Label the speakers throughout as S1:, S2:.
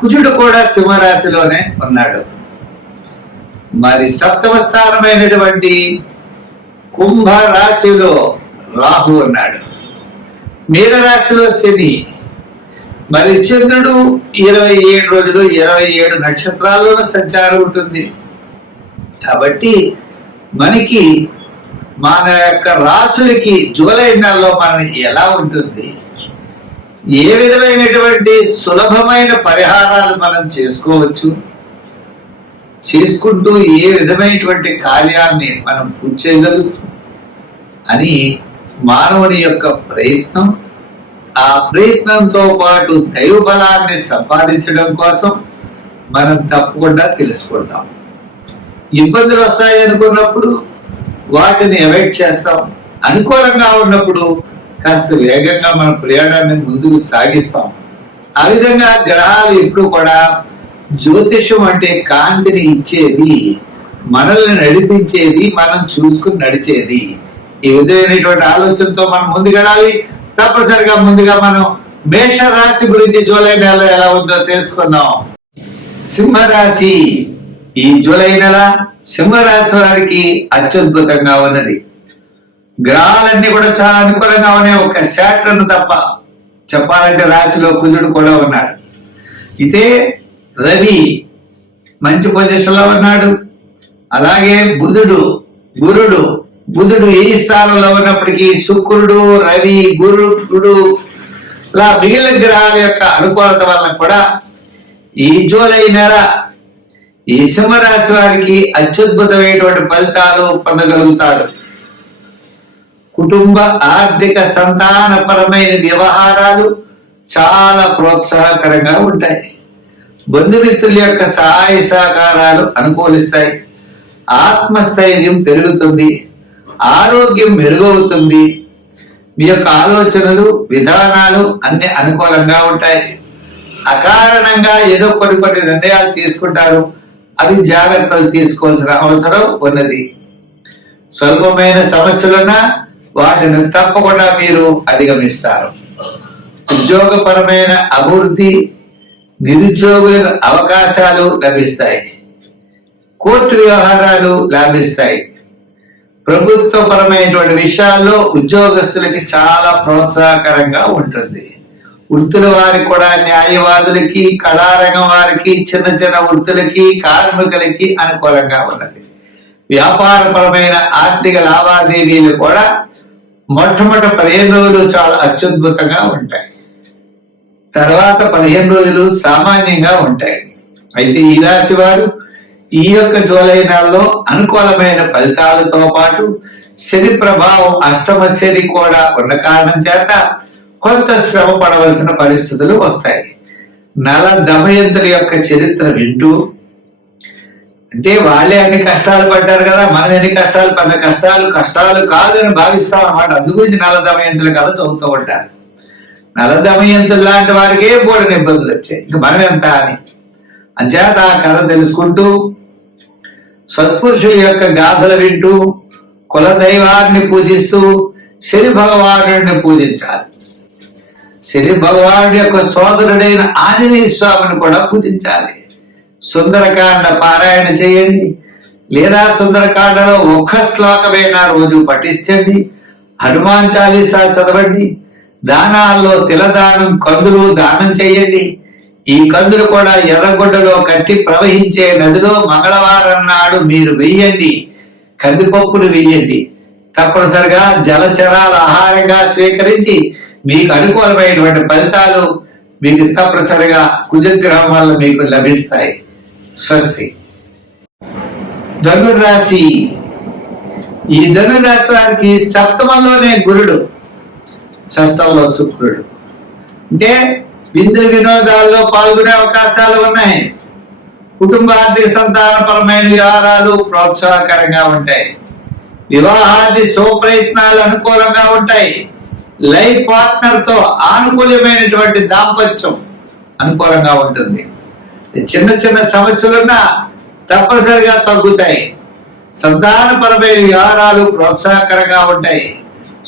S1: కుజుడు కూడా సింహరాశిలోనే ఉన్నాడు మరి సప్తమ స్థానమైనటువంటి కుంభ రాశిలో రాహు ఉన్నాడు మీనరాశిలో శని మరి చంద్రుడు ఇరవై ఏడు రోజులు ఇరవై ఏడు నక్షత్రాల్లోనూ సంచారం ఉంటుంది కాబట్టి మనకి మన యొక్క రాసులకి జూలై నెలలో మనం ఎలా ఉంటుంది ఏ విధమైనటువంటి సులభమైన పరిహారాలు మనం చేసుకోవచ్చు చేసుకుంటూ ఏ విధమైనటువంటి కార్యాన్ని మనం పూర్తి చేయగలుగుతాం అని మానవుని యొక్క ప్రయత్నం ఆ ప్రయత్నంతో పాటు దైవ బలాన్ని సంపాదించడం కోసం మనం తప్పకుండా తెలుసుకుంటాం ఇబ్బందులు వస్తాయి అనుకున్నప్పుడు వాటిని అవాయిడ్ చేస్తాం అనుకూలంగా ఉన్నప్పుడు కాస్త వేగంగా మన ప్రయాణాన్ని ముందుకు సాగిస్తాం ఆ విధంగా గ్రహాలు ఎప్పుడు కూడా జ్యోతిషం అంటే కాంతిని ఇచ్చేది మనల్ని నడిపించేది మనం చూసుకుని నడిచేది ఈ విధమైనటువంటి ఆలోచనతో మనం ముందుకెళ్ళాలి తప్పనిసరిగా ముందుగా మనం మేష రాశి గురించి జూలై నెల ఎలా ఉందో తెలుసుకుందాం సింహరాశి ఈ జూలై నెల సింహరాశి వారికి అత్యద్భుతంగా ఉన్నది గ్రహాలన్నీ కూడా చాలా అనుకూలంగా ఉన్నాయి ఒక శాటర్ను తప్ప చెప్పాలంటే రాశిలో కుజుడు కూడా ఉన్నాడు ఇదే రవి మంచి పొజిషన్లో ఉన్నాడు అలాగే బుధుడు గురుడు బుధుడు ఏ స్థానంలో ఉన్నప్పటికీ శుక్రుడు రవి గురుడు ఇలా మిగిలిన గ్రహాల యొక్క అనుకూలత వల్ల కూడా ఈ జూలై నెల ఈ సింహరాశి వారికి అత్యద్భుతమైనటువంటి ఫలితాలు పొందగలుగుతారు కుటుంబ ఆర్థిక సంతానపరమైన వ్యవహారాలు చాలా ప్రోత్సాహకరంగా ఉంటాయి బంధుమిత్రుల యొక్క సహాయ సహకారాలు అనుకూలిస్తాయి ఆత్మస్థైర్యం పెరుగుతుంది ఆరోగ్యం మెరుగవుతుంది మీ యొక్క ఆలోచనలు విధానాలు అన్ని అనుకూలంగా ఉంటాయి అకారణంగా ఏదో కొన్ని కొన్ని నిర్ణయాలు తీసుకుంటారు అవి జాగ్రత్తలు తీసుకోవాల్సిన అవసరం ఉన్నది స్వల్పమైన సమస్యలున్నా వాటిని తప్పకుండా మీరు అధిగమిస్తారు ఉద్యోగపరమైన అభివృద్ధి నిరుద్యోగులకు అవకాశాలు లభిస్తాయి కోర్టు వ్యవహారాలు లాభిస్తాయి ప్రభుత్వపరమైనటువంటి విషయాల్లో ఉద్యోగస్తులకి చాలా ప్రోత్సాహకరంగా ఉంటుంది వృత్తుల వారికి కూడా న్యాయవాదులకి కళారంగం వారికి చిన్న చిన్న వృత్తులకి కార్మికులకి అనుకూలంగా ఉన్నది వ్యాపారపరమైన ఆర్థిక లావాదేవీలు కూడా మొట్టమొదట పదిహేను రోజులు చాలా అత్యద్భుతంగా ఉంటాయి తర్వాత పదిహేను రోజులు సామాన్యంగా ఉంటాయి అయితే ఈ రాశి వారు ఈ యొక్క జూలై నెలలో అనుకూలమైన ఫలితాలతో పాటు శని ప్రభావం అష్టమ శని కూడా ఉన్న కారణం చేత కొంత శ్రమ పడవలసిన పరిస్థితులు వస్తాయి నల దమయంతుల యొక్క చరిత్ర వింటూ అంటే వాళ్ళే అన్ని కష్టాలు పడ్డారు కదా మనం ఎన్ని కష్టాలు పడ్డ కష్టాలు కష్టాలు కాదు అని భావిస్తాం అన్నమాట అందుగురించి నల్ల దమయంతుల కథ చదువుతూ ఉంటారు నలదమయంతులు దమయంతులు లాంటి వారికే కూడా ఇబ్బందులు వచ్చాయి ఇంకా మనం ఎంత అని అంచేత ఆ కథ తెలుసుకుంటూ సత్పురుషుల యొక్క గాథలు వింటూ కుల దైవాన్ని పూజిస్తూ శని భగవానుడిని పూజించాలి శని భగవానుడి యొక్క సోదరుడైన ఆంజనేయ స్వామిని కూడా పూజించాలి సుందరకాండ పారాయణ చేయండి లేదా సుందరకాండలో ఒక్క శ్లోకమైనా రోజు పఠించండి హనుమాన్ చాలీసా చదవండి దానాల్లో తిలదానం కందులు దానం చేయండి ఈ కందులు కూడా ఎర్రగుడ్డలో కట్టి ప్రవహించే నదిలో మంగళవారం నాడు మీరు వెయ్యండి కందిపప్పులు వెయ్యండి తప్పనిసరిగా జలచరాల ఆహారంగా స్వీకరించి మీకు అనుకూలమైనటువంటి ఫలితాలు మీకు తప్పనిసరిగా కుజగ్రహం వల్ల మీకు లభిస్తాయి స్వస్తి ధనురాశి ఈ ధనురాశి వారికి సప్తమంలోనే గురుడు సప్తంలో శుక్రుడు అంటే విందు వినోదాల్లో పాల్గొనే అవకాశాలు ఉన్నాయి కుటుంబ ఆర్థిక సంతానపరమైన వ్యవహారాలు ప్రోత్సాహకరంగా ఉంటాయి వివాహాది శుభప్రయత్నాలు అనుకూలంగా ఉంటాయి లైఫ్ పార్ట్నర్తో ఆనుకూల్యమైనటువంటి దాంపత్యం అనుకూలంగా ఉంటుంది చిన్న చిన్న సమస్యలున్నా తప్పనిసరిగా తగ్గుతాయి సంతానపరమైన వ్యవహారాలు ప్రోత్సాహకరంగా ఉంటాయి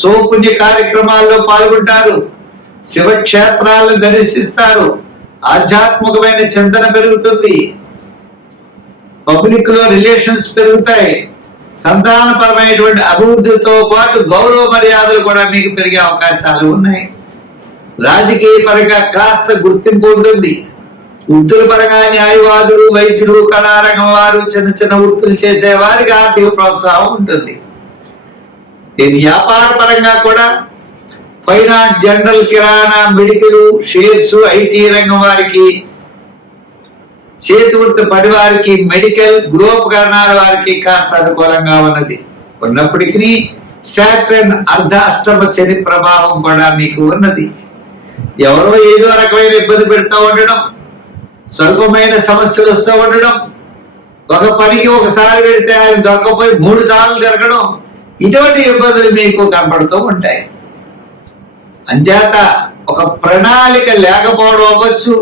S1: సోపుణ్య కార్యక్రమాల్లో పాల్గొంటారు శివక్షేత్రాలను దర్శిస్తారు ఆధ్యాత్మికమైన చింతన పెరుగుతుంది పబ్లిక్ లో రిలేషన్స్ పెరుగుతాయి సంతానపరమైనటువంటి అభివృద్ధితో పాటు గౌరవ మర్యాదలు కూడా మీకు పెరిగే అవకాశాలు ఉన్నాయి రాజకీయ పరంగా కాస్త గుర్తింపు ఉంటుంది వృత్తుల పరంగా న్యాయవాదులు వైద్యులు కళారంగం వారు చిన్న చిన్న వృత్తులు చేసే వారికి ఆర్థిక ప్రోత్సాహం ఉంటుంది దీని వ్యాపార పరంగా కూడా ఫైనాన్స్ జనరల్ కిరాణా మెడికల్ షేర్స్ ఐటీ రంగం వారికి వృత్తి పడి వారికి మెడికల్ గృహోపకరణాల వారికి కాస్త అనుకూలంగా ఉన్నది ఉన్నప్పటికీ శాటర్న్ అర్ధ అష్టమ శని ప్రభావం కూడా మీకు ఉన్నది ఎవరో ఏదో రకమైన ఇబ్బంది పెడతా ఉండడం స్వల్పమైన సమస్యలు వస్తూ ఉండడం ఒక పనికి ఒకసారి పెడితే ఆయన దొరకపోయి మూడు సార్లు తిరగడం ఇటువంటి ఇబ్బందులు మీకు కనపడుతూ ఉంటాయి అంచేత ఒక ప్రణాళిక లేకపోవడం అవ్వచ్చు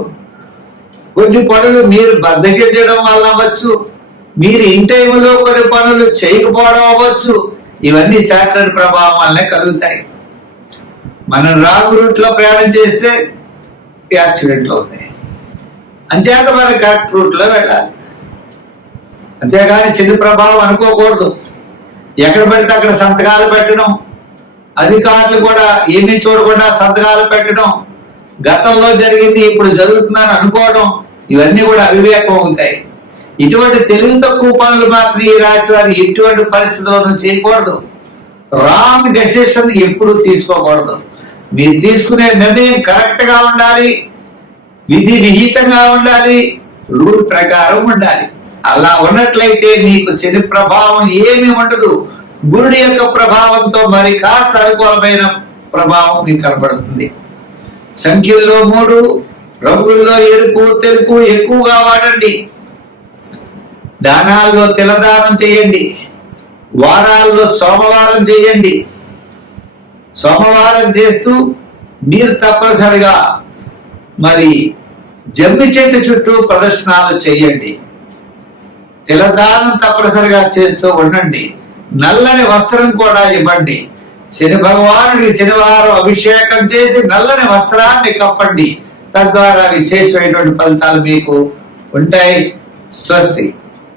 S1: కొన్ని పనులు మీరు బద్దకించడం వల్ల అవ్వచ్చు మీరు ఇన్ టైంలో కొన్ని పనులు చేయకపోవడం అవ్వచ్చు ఇవన్నీ శాటిలైట్ ప్రభావం వల్లే కలుగుతాయి మనం రాంగ్ రూట్లో ప్రయాణం చేస్తే యాక్సిడెంట్లు అవుతాయి అంతేత మన కరెక్ట్ రూట్లో వెళ్ళాలి అంతేకాని శని ప్రభావం అనుకోకూడదు ఎక్కడ పడితే అక్కడ సంతకాలు పెట్టడం అధికారులు కూడా ఏమీ చూడకుండా సంతకాలు పెట్టడం గతంలో జరిగింది ఇప్పుడు జరుగుతుందని అనుకోవడం ఇవన్నీ కూడా అవివేకం అవుతాయి ఇటువంటి తెలివి తక్కువ పనులు మాత్రం ఈ రాశి వారి ఎటువంటి పరిస్థితుల్లోనూ చేయకూడదు రాంగ్ డెసిషన్ ఎప్పుడు తీసుకోకూడదు మీరు తీసుకునే నిర్ణయం కరెక్ట్గా ఉండాలి విధి విహితంగా ఉండాలి రూల్ ప్రకారం ఉండాలి అలా ఉన్నట్లయితే మీకు శని ప్రభావం ఏమి ఉండదు గురుడి యొక్క ప్రభావంతో మరి కాస్త అనుకూలమైన ప్రభావం మీకు కనబడుతుంది సంఖ్యల్లో మూడు రంగుల్లో ఎరుపు తెలుపు ఎక్కువగా వాడండి దానాల్లో తిలదానం చేయండి వారాల్లో సోమవారం చేయండి సోమవారం చేస్తూ మీరు తప్పనిసరిగా మరి జమ్మి చెట్టు చుట్టూ ప్రదర్శనలు చేయండి తిలదానం తప్పనిసరిగా చేస్తూ ఉండండి నల్లని వస్త్రం కూడా ఇవ్వండి శని భగవానుడి శనివారం అభిషేకం చేసి నల్లని వస్త్రాన్ని కప్పండి తద్వారా విశేషమైనటువంటి ఫలితాలు మీకు ఉంటాయి స్వస్తి